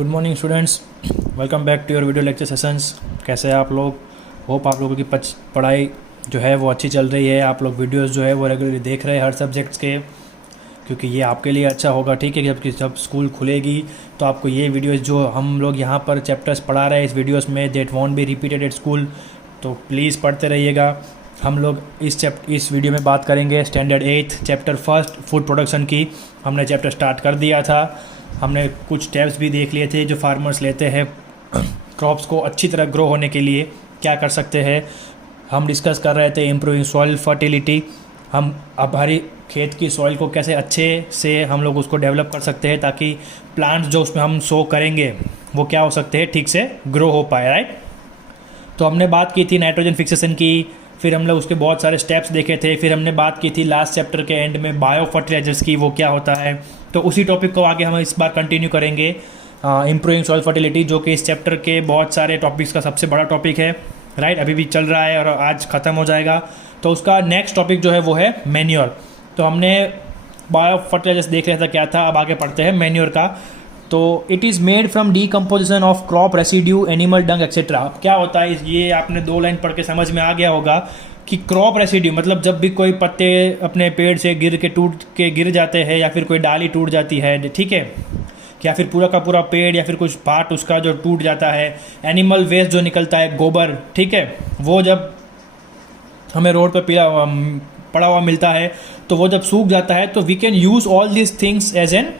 Good morning students, welcome back to your video lecture sessions. कैसे हैं आप लोग? होप आप लोगों की पढ़ाई जो है वो अच्छी चल रही है। आप लोग वीडियोस जो है वो रेगुलरली देख रहे हैं हर सब्जेक्ट्स के, क्योंकि ये आपके लिए अच्छा होगा। ठीक है, जब स्कूल खुलेगी तो आपको ये वीडियोस जो हम लोग यहाँ पर चैप्टर्स पढ़ा रहे हैं इस वीडियोस में, that won't be repeated at school, तो प्लीज़ पढ़ते रहिएगा। हम लोग इस वीडियो में बात करेंगे standard 8 chapter first food production की। हमने चैप्टर स्टार्ट कर दिया था। हमने कुछ स्टेप्स भी देख लिए थे जो फार्मर्स लेते हैं क्रॉप्स को अच्छी तरह ग्रो होने के लिए क्या कर सकते हैं। हम डिस्कस कर रहे थे इम्प्रूविंग सॉइल फर्टिलिटी। हम अब हमारी खेत की सॉइल को कैसे अच्छे से हम लोग उसको डेवलप कर सकते हैं ताकि प्लांट्स जो उसमें हम सो करेंगे वो क्या हो सकते हैं, ठीक से ग्रो हो पाए, राइट। तो हमने बात की थी नाइट्रोजन फिक्सेशन की, फिर हम लोग उसके बहुत सारे स्टेप्स देखे थे। फिर हमने बात की थी लास्ट चैप्टर के एंड में बायो फर्टिलाइजर्स की, वो क्या होता है। तो उसी टॉपिक को आगे हम इस बार कंटिन्यू करेंगे, इम्प्रूविंग सॉइल फर्टिलिटी, जो कि इस चैप्टर के बहुत सारे टॉपिक्स का सबसे बड़ा टॉपिक है, राइट। अभी भी चल रहा है और आज ख़त्म हो जाएगा। तो उसका नेक्स्ट टॉपिक जो है वो है मैन्योर। तो हमने बायो फर्टिलाइजर्स देख लिया था क्या था, अब आगे पढ़ते हैं मैन्योर का। तो it is made from decomposition of crop residue, animal Dang etcetera. अब क्या होता है, ये आपने 2 लाइन पढ़ के समझ में आ गया होगा कि क्रॉप रेसिड्यू मतलब जब भी कोई पत्ते अपने पेड़ से टूट के गिर जाते हैं, या फिर कोई डाली टूट जाती है, ठीक है, या फिर पूरा का पूरा पेड़ या फिर कुछ पार्ट उसका जो टूट जाता है, एनिमल वेस्ट जो निकलता है, गोबर, ठीक है, वो जब हमें रोड पर पड़ा हुआ मिलता है तो वो जब सूख जाता है तो we can use all this things as an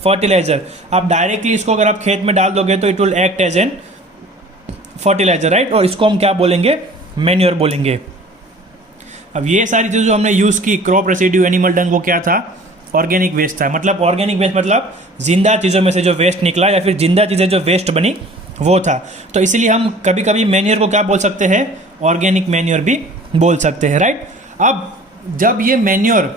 fertiliser. आप डायरेक्टली इसको अगर आप खेत में डाल दोगे तो it will act as an fertiliser, right. और इसको हम क्या बोलेंगे, मैन्योर बोलेंगे। अब ये सारी चीज़ें जो हमने यूज़ की, क्रॉप रेसिड्यू, एनिमल डंग, वो क्या था, ऑर्गेनिक वेस्ट था। मतलब ऑर्गेनिक वेस्ट मतलब जिंदा चीज़ों में से जो वेस्ट निकला या फिर जिंदा चीज़ें जो वेस्ट बनी वो था। तो इसीलिए हम कभी कभी मैन्योर को क्या बोल सकते हैं, ऑर्गेनिक मैन्योर भी बोल सकते हैं, राइट। अब जब ये मैन्योर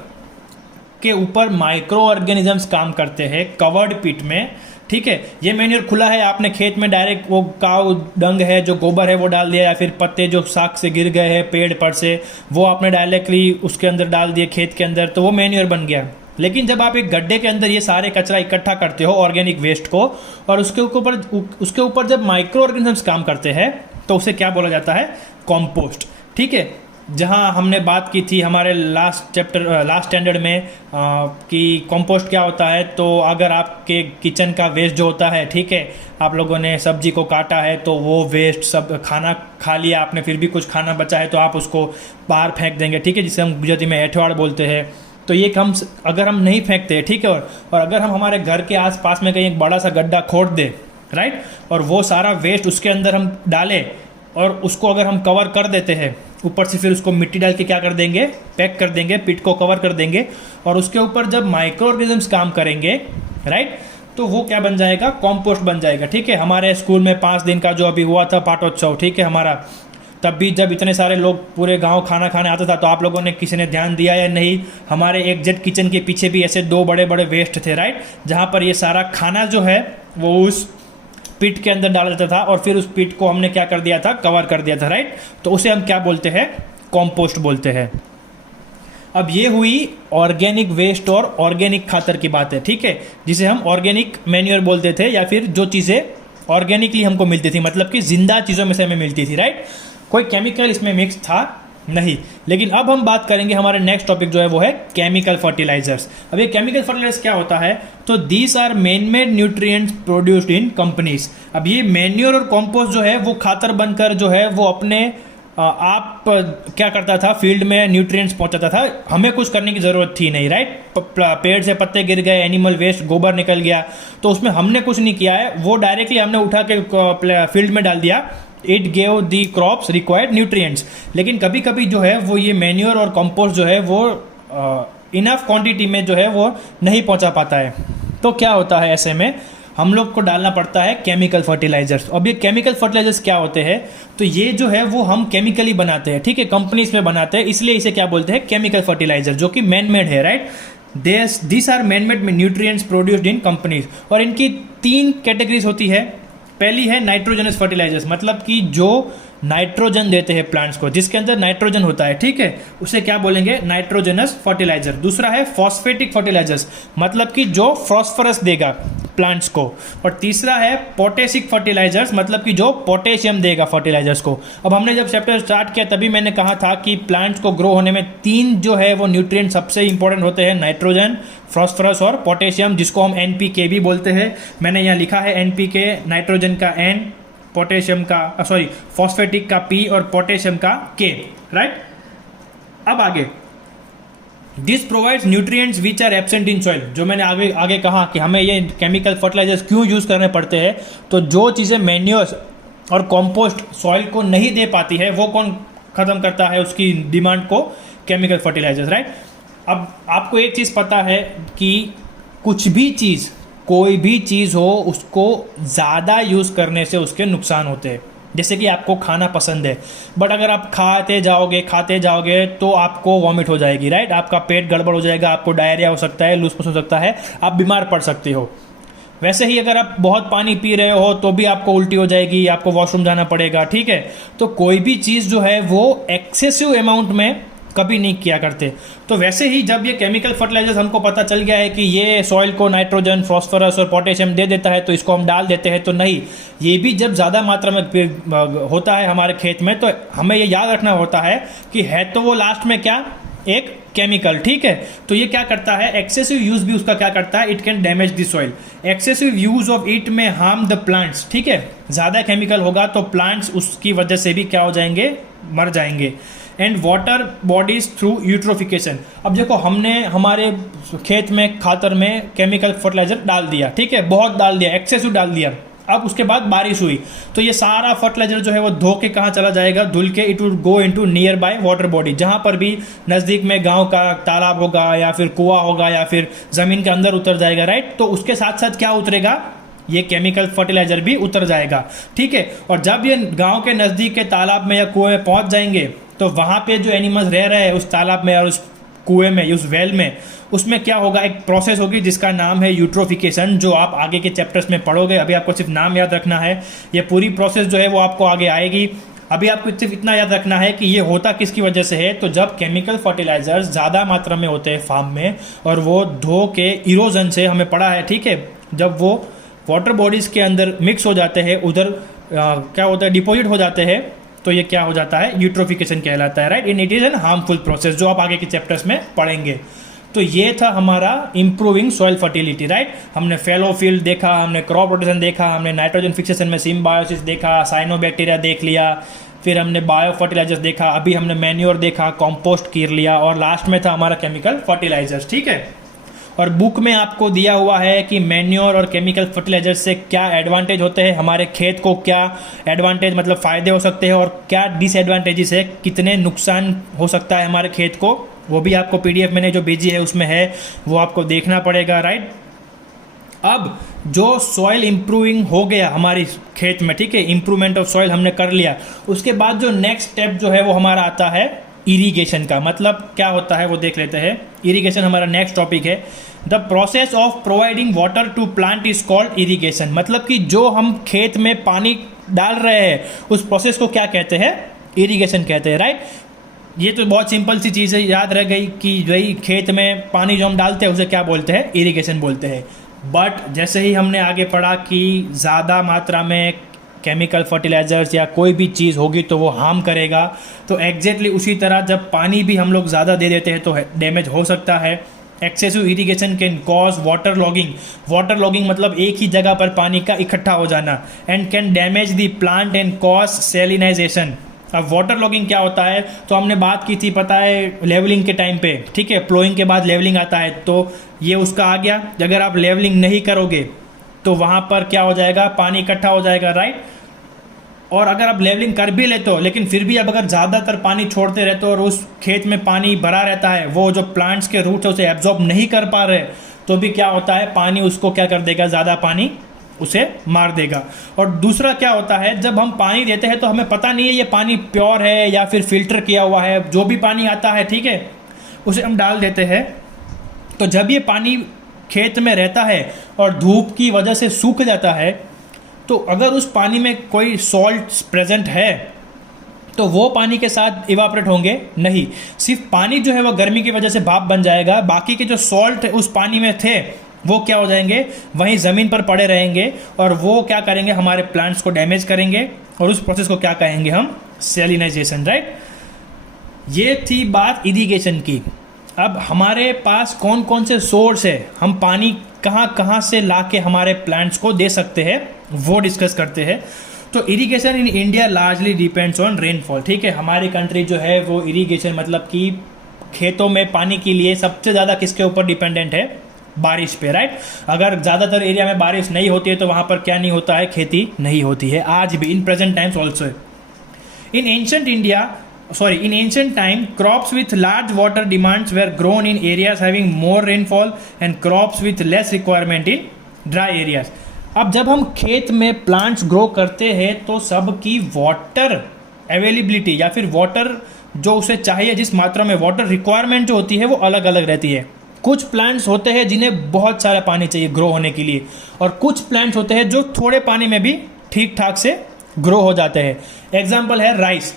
के ऊपर माइक्रो ऑर्गेनिजम्स काम करते हैं कवर्ड पिट में, ठीक है, ये मैन्योर खुला है, आपने खेत में डायरेक्ट वो काऊ डंग है जो गोबर है वो डाल दिया, या फिर पत्ते जो साग से गिर गए हैं पेड़ पर से वो आपने डायरेक्टली उसके अंदर डाल दिए खेत के अंदर, तो वो मैन्योर बन गया। लेकिन जब आप एक गड्ढे के अंदर ये सारे कचरा इकट्ठा करते हो ऑर्गेनिक वेस्ट को, और उसके ऊपर जब माइक्रो ऑर्गेनिजम्स काम करते हैं तो उसे क्या बोला जाता है, कॉम्पोस्ट, ठीक है। जहां हमने बात की थी हमारे लास्ट स्टैंडर्ड में कि कंपोस्ट क्या होता है। तो अगर आपके किचन का वेस्ट जो होता है, ठीक है, आप लोगों ने सब्जी को काटा है तो वो वेस्ट सब खाना खा लिया आपने, फिर भी कुछ खाना बचा है तो आप उसको बाहर फेंक देंगे, ठीक है, जिसे हम गुजराती में एठवाड़ बोलते हैं। तो ये अगर हम नहीं फेंकते हैं, ठीक है, और अगर हम हमारे घर के आसपास में कहीं एक बड़ा सा गड्ढा खोद दे, राइट, और वो सारा वेस्ट उसके अंदर हम डालें और उसको अगर हम कवर कर देते हैं ऊपर से, फिर उसको मिट्टी डाल के क्या कर देंगे, पैक कर देंगे, पिट को कवर कर देंगे, और उसके ऊपर जब माइक्रो ऑर्गेनिजम्स काम करेंगे, राइट, तो वो क्या बन जाएगा, कॉम्पोस्ट बन जाएगा, ठीक है। हमारे स्कूल में 5 दिन का जो अभी हुआ था पाठोत्सव, ठीक है, हमारा, तब भी जब इतने सारे लोग पूरे गांव खाना खाने आते था तो आप लोगों ने किसी ने ध्यान दिया या नहीं, हमारे एक जेट किचन के पीछे भी ऐसे 2 बड़े बड़े वेस्ट थे, राइट, जहां पर ये सारा खाना जो है वो उस पिट के अंदर डाला जाता था और फिर उस पिट को हमने क्या कर दिया था, कवर कर दिया था, राइट। तो उसे हम क्या बोलते हैं, कॉम्पोस्ट बोलते हैं। अब ये हुई ऑर्गेनिक वेस्ट और ऑर्गेनिक खातर की बात है, ठीक है, जिसे हम ऑर्गेनिक मैन्योर बोलते थे, या फिर जो चीज़ें ऑर्गेनिकली हमको मिलती थी, मतलब कि जिंदा चीज़ों में से हमें मिलती थी, राइट, कोई केमिकल इसमें मिक्स था नहीं। लेकिन अब हम बात करेंगे, हमारे नेक्स्ट टॉपिक जो है वो है केमिकल फर्टिलाइजर्स। अब ये केमिकल फर्टिलाइजर्स क्या होता है, तो these are man made nutrients produced in companies. अब ये मैन्योर और कंपोस्ट जो है वो खातर बनकर जो है वो अपने आप क्या करता था, फील्ड में न्यूट्रिएंट्स पहुंचाता था, हमें कुछ करने की ज़रूरत थी नहीं, राइट। पेड़ से पत्ते गिर गए, एनिमल वेस्ट गोबर निकल गया, तो उसमें हमने कुछ नहीं किया है, वो डायरेक्टली हमने उठा के फील्ड में डाल दिया, it gave the crops required nutrients. लेकिन कभी कभी जो है वो ये मैन्योर और कंपोस्ट जो है वो इनफ क्वांटिटी में जो है वो नहीं पहुंचा पाता है। तो क्या होता है, ऐसे में हम लोग को डालना पड़ता है केमिकल फर्टिलाइजर्स। अब ये केमिकल फर्टिलाइजर्स क्या होते हैं, तो ये जो है वो हम केमिकली बनाते हैं, ठीक है, कंपनीज में बनाते हैं, इसलिए इसे क्या बोलते हैं, केमिकल फर्टिलाइजर, जो कि मैन मेड है, right. This are man made nutrients produced in companies. और इनकी 3 कैटेगरीज होती है। पहली है नाइट्रोजनस फर्टिलाइजर्स, मतलब कि जो नाइट्रोजन देते हैं प्लांट्स को, जिसके अंदर नाइट्रोजन होता है, ठीक है, उसे क्या बोलेंगे, नाइट्रोजनस फर्टिलाइजर। दूसरा है फॉस्फेटिक फर्टिलाइजर्स, मतलब कि जो फॉस्फोरस देगा प्लांट्स को। और तीसरा है पोटेशिक फर्टिलाइजर्स, मतलब कि जो पोटेशियम देगा फर्टिलाइजर्स को। अब हमने जब चैप्टर स्टार्ट किया तभी मैंने कहा था कि प्लांट्स को ग्रो होने में 3 जो है वो न्यूट्रिएंट सबसे इंपॉर्टेंट होते हैं, नाइट्रोजन, फॉस्फोरस और पोटेशियम, जिसको हम एनपीके भी बोलते हैं। मैंने यहाँ लिखा है एनपीके, नाइट्रोजन का एन, पोटेशियम का फॉस्फेटिक का पी और पोटेशियम का के, राइट। अब आगे, this provides nutrients which are absent in soil. जो मैंने आगे कहा कि हमें ये केमिकल फर्टिलाइजर्स क्यों यूज करने पड़ते हैं, तो जो चीज़ें मैन्योर्स और कंपोस्ट सॉइल को नहीं दे पाती है वो कौन खत्म करता है उसकी डिमांड को, केमिकल फर्टिलाइजर्स, राइट। अब आपको एक चीज़ पता है कि कुछ भी चीज़, कोई भी चीज़ हो, उसको ज़्यादा यूज़ करने से उसके नुकसान होते हैं। जैसे कि आपको खाना पसंद है, बट अगर आप खाते जाओगे तो आपको वॉमिट हो जाएगी, राइट। आपका पेट गड़बड़ हो जाएगा, आपको डायरिया हो सकता है, लूज मोशन हो सकता है, आप बीमार पड़ सकते हो। वैसे ही अगर आप बहुत पानी पी रहे हो तो भी आपको उल्टी हो जाएगी, आपको वॉशरूम जाना पड़ेगा, ठीक है। तो कोई भी चीज़ जो है वो एक्सेसिव अमाउंट में कभी नहीं किया करते। तो वैसे ही जब ये केमिकल फर्टिलाइजर्स हमको पता चल गया है कि ये सॉइल को नाइट्रोजन, फॉस्फोरस और पोटेशियम दे देता है तो इसको हम डाल देते हैं, तो नहीं, ये भी जब ज़्यादा मात्रा में होता है हमारे खेत में तो हमें ये याद रखना होता है कि है तो वो लास्ट में क्या, एक केमिकल, ठीक है। तो ये क्या करता है, एक्सेसिव यूज भी उसका क्या करता है, it can damage the soil. Excessive use of it में हार्म द प्लांट्स, ठीक है। ज़्यादा केमिकल होगा तो प्लांट्स उसकी वजह से भी क्या हो जाएंगे, मर जाएंगे। And water bodies through eutrophication. अब देखो, हमने हमारे खेत में खातर में केमिकल फर्टिलाइजर डाल दिया, ठीक है, बहुत डाल दिया, एक्सेसिव डाल दिया। अब उसके बाद बारिश हुई तो ये सारा फर्टिलाइजर जो है वो धो के कहाँ चला जाएगा, धुल के it would go into near by water body. जहाँ पर भी नज़दीक में गांव का तालाब होगा या फिर कुआं होगा या फिर ज़मीन के अंदर उतर जाएगा, राइट। तो उसके साथ साथ क्या उतरेगा, ये केमिकल फर्टिलाइजर भी उतर जाएगा, ठीक है। और जब ये गांव के नज़दीक के तालाब में या कुएं में पहुंच जाएंगे तो वहाँ पे जो एनिमल्स रह रहे हैं उस तालाब में और उस कुएं में, उस वेल में, उसमें क्या होगा, एक प्रोसेस होगी जिसका नाम है यूट्रोफिकेशन, जो आप आगे के चैप्टर्स में पढ़ोगे। अभी आपको सिर्फ नाम याद रखना है, ये पूरी प्रोसेस जो है वो आपको आगे आएगी। अभी आपको सिर्फ इतना याद रखना है कि ये होता किसकी वजह से है, तो जब केमिकल फर्टिलाइजर्स ज़्यादा मात्रा में होते हैं फार्म में और वो धो के इरोजन से, हमें पढ़ा है, ठीक है, जब वो वाटर बॉडीज़ के अंदर मिक्स हो जाते हैं, उधर क्या होता है, डिपॉजिट हो जाते हैं, तो ये क्या हो जाता है, यूट्रोफिकेशन कहलाता है, right. In it is an harmful process, जो आप आगे के चैप्टर्स में पढ़ेंगे। तो ये था हमारा इंप्रूविंग सॉइल फर्टिलिटी, राइट। हमने फेलो फील्ड देखा, हमने क्रॉप रोटेशन देखा, हमने नाइट्रोजन फिक्सेशन में सिम्बायोसिस देखा, साइनोबैक्टीरिया देख लिया, फिर हमने बायो फर्टिलाइजर्स देखा, अभी हमने मैन्योर देखा, कंपोस्ट कर लिया, और लास्ट में था हमारा केमिकल फर्टिलाइजर्स, ठीक है। और बुक में आपको दिया हुआ है कि मैन्योर और केमिकल फर्टिलाइजर से क्या एडवांटेज होते हैं, हमारे खेत को क्या एडवांटेज मतलब फ़ायदे हो सकते हैं और क्या डिसएडवांटेजेस है, कितने नुकसान हो सकता है हमारे खेत को, वो भी आपको पीडीएफ मैंने जो भेजी है उसमें है, वो आपको देखना पड़ेगा, राइट। अब जो सॉइल इम्प्रूविंग हो गया हमारी खेत में, ठीक है, इम्प्रूवमेंट ऑफ सॉइल हमने कर लिया, उसके बाद जो नेक्स्ट स्टेप जो है वो हमारा आता है इरिगेशन का। मतलब क्या होता है वो देख लेते हैं। इरिगेशन हमारा नेक्स्ट टॉपिक है। The process of providing water to plant is called irrigation. मतलब कि जो हम खेत में पानी डाल रहे हैं उस प्रोसेस को क्या कहते हैं, इरिगेशन कहते हैं, राइट। ये तो बहुत सिंपल सी चीज़ है, याद रह गई कि भाई खेत में पानी जो हम डालते हैं उसे क्या बोलते हैं, इरिगेशन बोलते हैं। बट जैसे ही हमने आगे पढ़ा कि ज़्यादा मात्रा में केमिकल फर्टिलाइजर्स या कोई भी चीज़ होगी तो वो हार्म करेगा, तो एग्जैक्टली उसी तरह जब पानी भी हम लोग ज़्यादा दे देते हैं तो डैमेज हो सकता है। Excessive irrigation can cause water logging. Water logging मतलब एक ही जगह पर पानी का इकट्ठा हो जाना, and can damage the plant and cause salinisation. अब वाटर लॉगिंग क्या होता है, तो हमने बात की थी, पता है, लेवलिंग के टाइम पे, ठीक है, प्लोइंग के बाद लेवलिंग आता है, तो ये उसका आ गया। अगर आप लेवलिंग नहीं करोगे तो वहाँ पर क्या हो जाएगा, पानी इकट्ठा हो जाएगा, राइट। और अगर आप लेवलिंग कर भी लेते हो लेकिन फिर भी अब अगर ज़्यादातर पानी छोड़ते रहते हो और उस खेत में पानी भरा रहता है, वो जो प्लांट्स के रूट्स है उसे एब्जॉर्ब नहीं कर पा रहे, तो भी क्या होता है, पानी उसको क्या कर देगा, ज़्यादा पानी उसे मार देगा। और दूसरा क्या होता है, जब हम पानी देते हैं तो हमें पता नहीं है ये पानी प्योर है या फिर फिल्टर किया हुआ है, जो भी पानी आता है, ठीक है, उसे हम डाल देते हैं। तो जब ये पानी खेत में रहता है और धूप की वजह से सूख जाता है, तो अगर उस पानी में कोई सॉल्ट प्रेजेंट है तो वो पानी के साथ इवापोरेट होंगे नहीं, सिर्फ पानी जो है वो गर्मी की वजह से भाप बन जाएगा, बाकी के जो सॉल्ट उस पानी में थे वो क्या हो जाएंगे, वहीं ज़मीन पर पड़े रहेंगे और वो क्या करेंगे, हमारे प्लांट्स को डैमेज करेंगे और उस प्रोसेस को क्या कहेंगे हम, सैलिनाइजेशन, राइट। ये थी बात इरिगेशन की। अब हमारे पास कौन कौन से सोर्स है, हम पानी कहाँ कहाँ से ला के हमारे प्लांट्स को दे सकते हैं, वो डिस्कस करते हैं। तो irrigation in India largely depends on rainfall, ठीक है। हमारी कंट्री जो है वो इरिगेशन मतलब कि खेतों में पानी के लिए सबसे ज़्यादा किसके ऊपर डिपेंडेंट है, बारिश पे, राइट। अगर ज़्यादातर एरिया में बारिश नहीं होती है तो वहाँ पर क्या नहीं होता है, खेती नहीं होती है, आज भी, in present times also. In ancient time, crops with large water demands were grown in areas having more rainfall and crops with less requirement in dry areas. अब जब हम खेत में प्लांट्स ग्रो करते हैं तो सबकी वाटर अवेलेबिलिटी या फिर वाटर जो उसे चाहिए, जिस मात्रा में वाटर रिक्वायरमेंट जो होती है वो अलग अलग रहती है। कुछ प्लांट्स होते हैं जिन्हें बहुत सारा पानी चाहिए ग्रो होने के लिए, और कुछ प्लांट्स होते हैं जो थोड़े पानी में भी ठीक ठाक से ग्रो हो जाते हैं। एग्जाम्पल है राइस।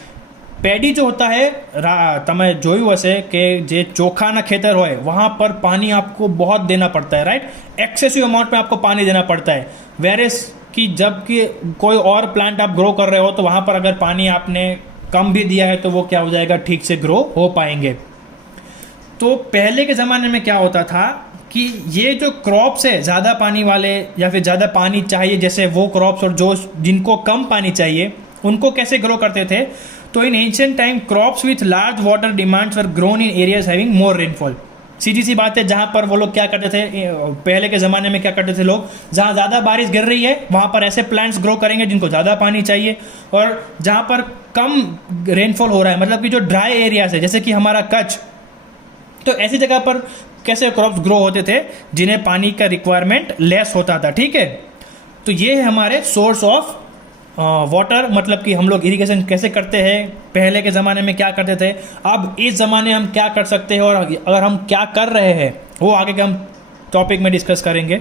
पैडी जो होता है, તમે જોયું હશે કે જે ચોખાના ખેતર હોય वहाँ पर पानी आपको बहुत देना पड़ता है, राइट। एक्सेसिव अमाउंट में आपको पानी देना पड़ता है। वेरेस कि जब कि कोई और प्लांट आप ग्रो कर रहे हो तो वहाँ पर अगर पानी आपने कम भी दिया है तो वो क्या हो जाएगा, ठीक से ग्रो हो पाएंगे। तो पहले के ज़माने में क्या होता था कि ये जो क्रॉप्स है ज़्यादा पानी वाले या फिर ज़्यादा पानी चाहिए जैसे वो क्रॉप्स, और जो जिनको कम पानी चाहिए उनको कैसे ग्रो करते थे। तो in ancient time crops with large water demands were grown in areas having more rainfall. सीधी सी बात है, जहाँ पर वो लोग क्या करते थे, पहले के ज़माने में क्या करते थे लोग, जहाँ ज़्यादा बारिश गिर रही है वहाँ पर ऐसे प्लांट्स ग्रो करेंगे जिनको ज़्यादा पानी चाहिए, और जहाँ पर कम रेनफॉल हो रहा है मतलब कि जो ड्राई एरियाज है जैसे कि हमारा कच्छ, तो ऐसी जगह पर कैसे क्रॉप्स ग्रो होते थे जिन्हें पानी का रिक्वायरमेंट लेस होता था, ठीक है। तो ये है हमारे सोर्स ऑफ वाटर, मतलब कि हम लोग इरिगेशन कैसे करते हैं, पहले के ज़माने में क्या करते थे, अब इस ज़माने हम क्या कर सकते हैं, और अगर हम क्या कर रहे हैं वो आगे के हम टॉपिक में डिस्कस करेंगे।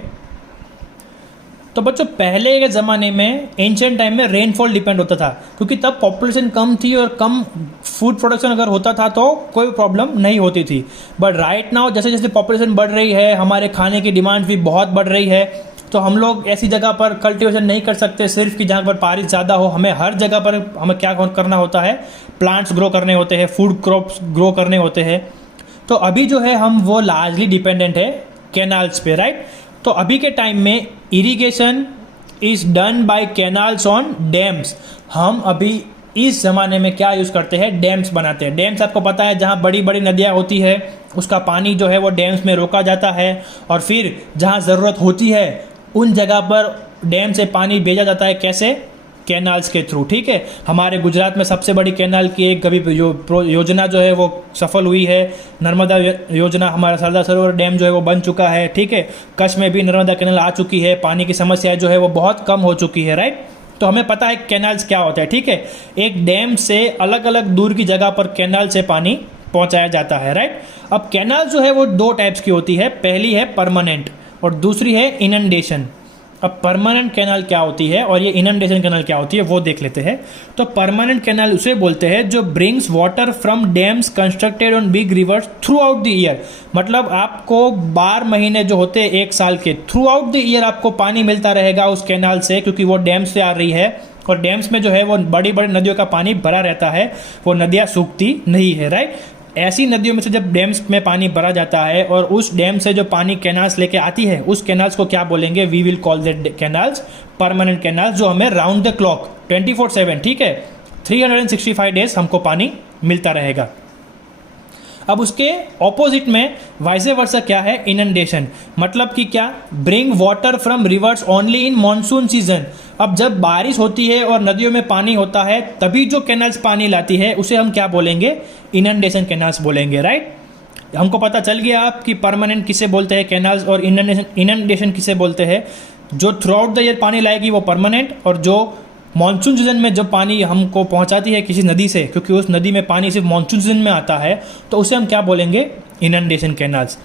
तो बच्चों, पहले के ज़माने में एंशिएंट टाइम में रेनफॉल डिपेंड होता था, क्योंकि तब पॉपुलेशन कम थी और कम फूड प्रोडक्शन अगर होता था तो कोई प्रॉब्लम नहीं होती थी। बट राइट नाउ जैसे जैसे पॉपुलेशन बढ़ रही है, हमारे खाने की डिमांड भी बहुत बढ़ रही है, तो हम लोग ऐसी जगह पर कल्टीवेशन नहीं कर सकते सिर्फ कि जहाँ पर बारिश ज़्यादा हो। हमें हर जगह पर हमें क्या करना होता है, प्लांट्स ग्रो करने होते हैं, फूड क्रॉप्स ग्रो करने होते हैं। तो अभी जो है हम वो लार्जली डिपेंडेंट है कैनाल्स पे, राइट। तो अभी के टाइम में irrigation is done by canals on dams. हम अभी इस ज़माने में क्या यूज़ करते हैं, डैम्स बनाते हैं। डैम्स आपको पता है जहाँ बड़ी बड़ी नदियाँ होती है उसका पानी जो है वो डैम्स में रोका जाता है, और फिर जहाँ ज़रूरत होती है उन जगह पर डैम से पानी भेजा जाता है, कैसे, कैनाल्स के थ्रू, ठीक है। हमारे गुजरात में सबसे बड़ी कैनाल की एक कभी योजना जो है वो सफल हुई है, नर्मदा योजना। हमारा सरदार सरोवर डैम जो है वो बन चुका है, ठीक है। कच्छ में भी नर्मदा कैनाल आ चुकी है, पानी की समस्या जो है वो बहुत कम हो चुकी है, राइट। तो हमें पता है कैनाल्स क्या होता है, ठीक है। एक डैम से अलग अलग दूर की जगह पर कैनाल से पानी पहुंचाया जाता है, राइट। अब कैनाल जो है वो दो टाइप्स की होती है, पहली है परमानेंट और दूसरी है इनंडेशन। अब परमानेंट कैनाल क्या होती है और ये इनंडेशन कैनाल क्या होती है वो देख लेते हैं। तो परमानेंट कैनाल उसे बोलते हैं जो brings water from dams constructed on big reverse through out the year. मतलब आपको 12 महीने जो होते हैं एक साल के, थ्रू आउट द ईयर आपको पानी मिलता रहेगा उस कैनाल से, क्योंकि वो डैम से आ रही है, और डैम्स में जो है वो बड़ी बड़ी नदियों का पानी भरा रहता है, वो नदियाँ सूखती नहीं है, राइट। ऐसी नदियों में से जब डैम्स में पानी भरा जाता है और उस डैम से जो पानी कैनाल्स लेके आती है, उस कैनाल्स को क्या बोलेंगे, we will call that canals permanent canals, जो हमें राउंड द क्लॉक 24/7, ठीक है, 365 डेज हमको पानी मिलता रहेगा। अब उसके ऑपोजिट में वाइसे वर्सा क्या है, इनंडेशन। मतलब कि क्या, bring water from reverse only in monsoon season. अब जब बारिश होती है और नदियों में पानी होता है तभी जो कैनाल्स पानी लाती है उसे हम क्या बोलेंगे, इनंडेशन कैनाल्स बोलेंगे, राइट। हमको पता चल गया आप कि परमानेंट किसे बोलते हैं कैनाल्स, और इनंडेशन किसे बोलते हैं। जो थ्रू आउट द ईयर पानी लाएगी वो परमानेंट, और जो मानसून सीजन में जब पानी हमको पहुंचाती है किसी नदी से, क्योंकि उस नदी में पानी सिर्फ मानसून सीजन में आता है, तो उसे हम क्या बोलेंगे, इनंडेशन कैनाल्स।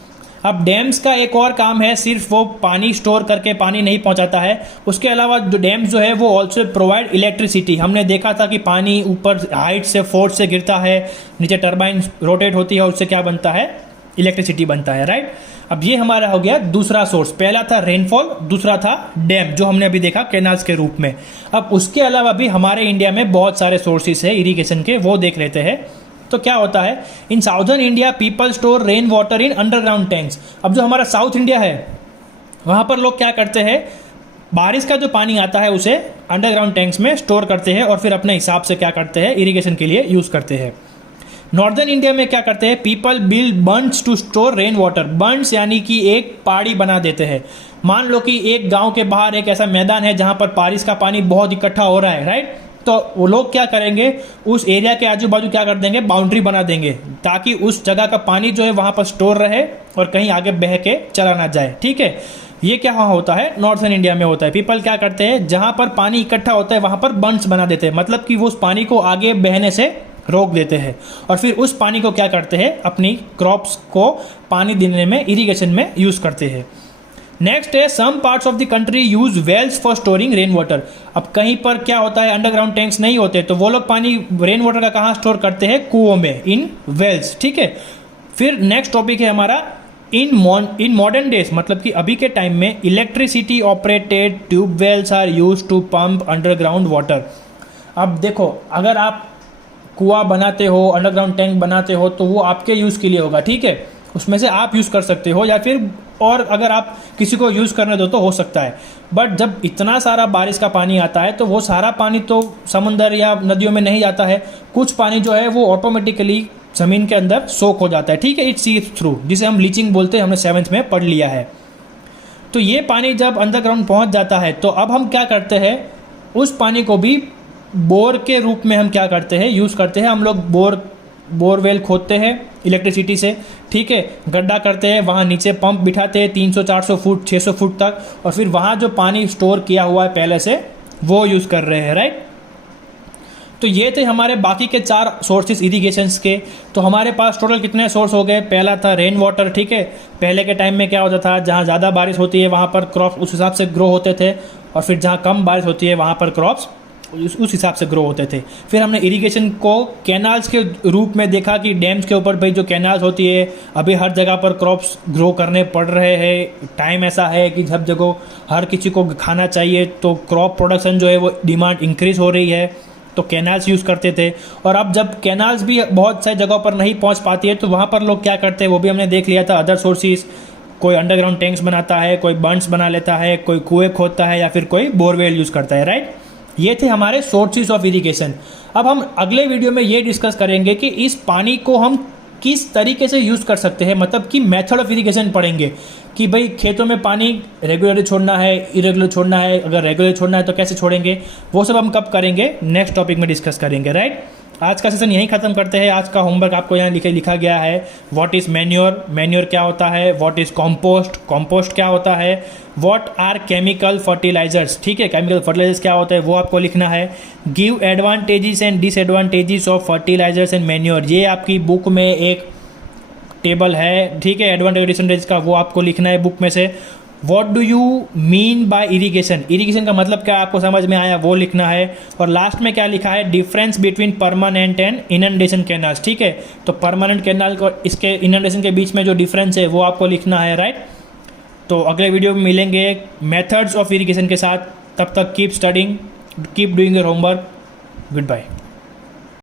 अब डैम्स का एक और काम है, सिर्फ वो पानी स्टोर करके पानी नहीं पहुंचाता है, उसके अलावा जो डैम्स जो है वो ऑल्सो प्रोवाइड इलेक्ट्रिसिटी। हमने देखा था कि पानी ऊपर हाइट से, फोर्स से गिरता है, नीचे टरबाइन रोटेट होती है, उससे क्या बनता है, इलेक्ट्रिसिटी बनता है, राइट। अब ये हमारा हो गया दूसरा सोर्स, पहला था रेनफॉल, दूसरा था डैम जो हमने अभी देखा कैनाल्स के रूप में। अब उसके अलावा भी हमारे इंडिया में बहुत सारे सोर्सेस है इरिगेशन के, वो देख लेते हैं। तो क्या होता है, इन southern India people store rain water in underground tanks. अब जो हमारा साउथ इंडिया है वहाँ पर लोग क्या करते हैं, बारिश का जो पानी आता है उसे अंडरग्राउंड टैंक्स में स्टोर करते हैं और फिर अपने हिसाब से क्या करते हैं, इरिगेशन के लिए यूज़ करते हैं। नॉर्दर्न इंडिया में क्या करते हैं, people build bunds to store rain water. Bunds यानी कि एक पहाड़ी बना देते हैं। मान लो कि एक गांव के बाहर एक ऐसा मैदान है जहां पर बारिश का पानी बहुत इकट्ठा हो रहा है, राइट। तो वो लोग क्या करेंगे, उस एरिया के आजू बाजू क्या कर देंगे, बाउंड्री बना देंगे, ताकि उस जगह का पानी जो है वहां पर स्टोर रहे और कहीं आगे बह के चला ना जाए, ठीक है। ये क्या होता है, नॉर्थर्न इंडिया में होता है। पीपल क्या करते हैं, जहां पर पानी इकट्ठा होता है वहां पर बंड्स बना देते हैं, मतलब कि वो उस पानी को आगे बहने से रोक देते हैं और फिर उस पानी को क्या करते हैं, अपनी क्रॉप्स को पानी देने में, इरिगेशन में यूज़ करते हैं। नेक्स्ट है, some parts of the country use wells for storing rain water. अब कहीं पर क्या होता है, अंडरग्राउंड टैंक्स नहीं होते, तो वो लोग पानी रेन वाटर का कहाँ स्टोर करते हैं, कुओं में, इन वेल्स, ठीक है। फिर नेक्स्ट टॉपिक है हमारा, इन मॉडर्न डेज, मतलब कि अभी के टाइम में electricity operated tube wells are use to pump underground water. अब देखो, अगर आप कुआं बनाते हो, अंडरग्राउंड टैंक बनाते हो, तो वो आपके यूज़ के लिए होगा, ठीक है, उसमें से आप यूज़ कर सकते हो, या फिर और अगर आप किसी को यूज़ करने दो तो हो सकता है। बट जब इतना सारा बारिश का पानी आता है तो वो सारा पानी तो समुंदर या नदियों में नहीं जाता है, कुछ पानी जो है वो ऑटोमेटिकली ज़मीन के अंदर सोक हो जाता है, ठीक है, इट सीप्स थ्रू, जिसे हम लीचिंग बोलते हैं, हमने 7th में पढ़ लिया है। तो ये पानी जब अंडरग्राउंड पहुँच जाता है तो अब हम क्या करते हैं, उस पानी को भी बोर के रूप में हम क्या करते हैं, यूज़ करते हैं। हम लोग बोरवेल खोदते हैं इलेक्ट्रिसिटी से, ठीक है, गड्ढा करते हैं, वहाँ नीचे पंप बिठाते हैं 300-400 फुट 600 फुट तक, और फिर वहाँ जो पानी स्टोर किया हुआ है पहले से वो यूज़ कर रहे हैं, राइट। तो ये थे हमारे बाकी के 4 सोर्सेज इरिगेशंस के। तो हमारे पास टोटल कितने सोर्स हो गए, पहला था रेन वाटर, ठीक है। पहले के टाइम में क्या होता था, जहाँ ज़्यादा बारिश होती है वहाँ पर क्रॉप्स उस हिसाब से ग्रो होते थे, और फिर जहाँ कम बारिश होती है वहाँ पर क्रॉप्स उस हिसाब से ग्रो होते थे। फिर हमने इरिगेशन को कैनाल्स के रूप में देखा कि डैम्स के ऊपर भाई जो कैनाल्स होती है, अभी हर जगह पर क्रॉप्स ग्रो करने पड़ रहे हैं। टाइम ऐसा है कि जब जगह हर किसी को खाना चाहिए, तो क्रॉप प्रोडक्शन जो है वो डिमांड इंक्रीज़ हो रही है, तो कैनाल्स यूज़ करते थे। और अब जब कैनाल्स भी बहुत सारी जगहों पर नहीं पहुँच पाती है तो वहाँ पर लोग क्या करते हैं, वो भी हमने देख लिया था, अदर सोर्सेज, कोई अंडरग्राउंड टैंक्स बनाता है, कोई बंड्स बना लेता है, कोई कुएँ खोदता है, या फिर कोई बोरवेल यूज़ करता है, राइट। ये थे हमारे सोर्सेज ऑफ इरिगेशन। अब हम अगले वीडियो में ये डिस्कस करेंगे कि इस पानी को हम किस तरीके से यूज़ कर सकते हैं, मतलब कि मेथड ऑफ इरिगेशन पढ़ेंगे कि भाई खेतों में पानी रेगुलरली छोड़ना है, इरेगुलर छोड़ना है, अगर रेगुलर छोड़ना है तो कैसे छोड़ेंगे, वो सब हम कब करेंगे, नेक्स्ट टॉपिक में डिस्कस करेंगे, राइट। आज का सेशन यहीं ख़त्म करते हैं। आज का होमवर्क आपको यहाँ लिखा गया है, व्हाट इज़ मैन्योर, मैन्योर क्या होता है, व्हाट इज़ कॉम्पोस्ट, कॉम्पोस्ट क्या होता है, व्हाट आर केमिकल फर्टिलाइजर्स, ठीक है, केमिकल फर्टिलाइजर्स क्या होता है वो आपको लिखना है। Give advantages and disadvantages of fertilisers and manure, ये आपकी बुक में एक टेबल है, ठीक है, एडवांटेज डिसएडवांटेज का, वो आपको लिखना है बुक में से। What do you mean by irrigation, irrigation का मतलब क्या आपको समझ में आया वो लिखना है। और लास्ट में क्या लिखा है, difference between permanent and inundation canals, ठीक है, तो परमानेंट कैनाल को इसके इनंडेशन के बीच में जो डिफरेंस है वो आपको लिखना है, राइट। तो अगले वीडियो में मिलेंगे मेथड्स ऑफ इरिगेशन के साथ, तब तक keep studying, keep doing your homework, good bye.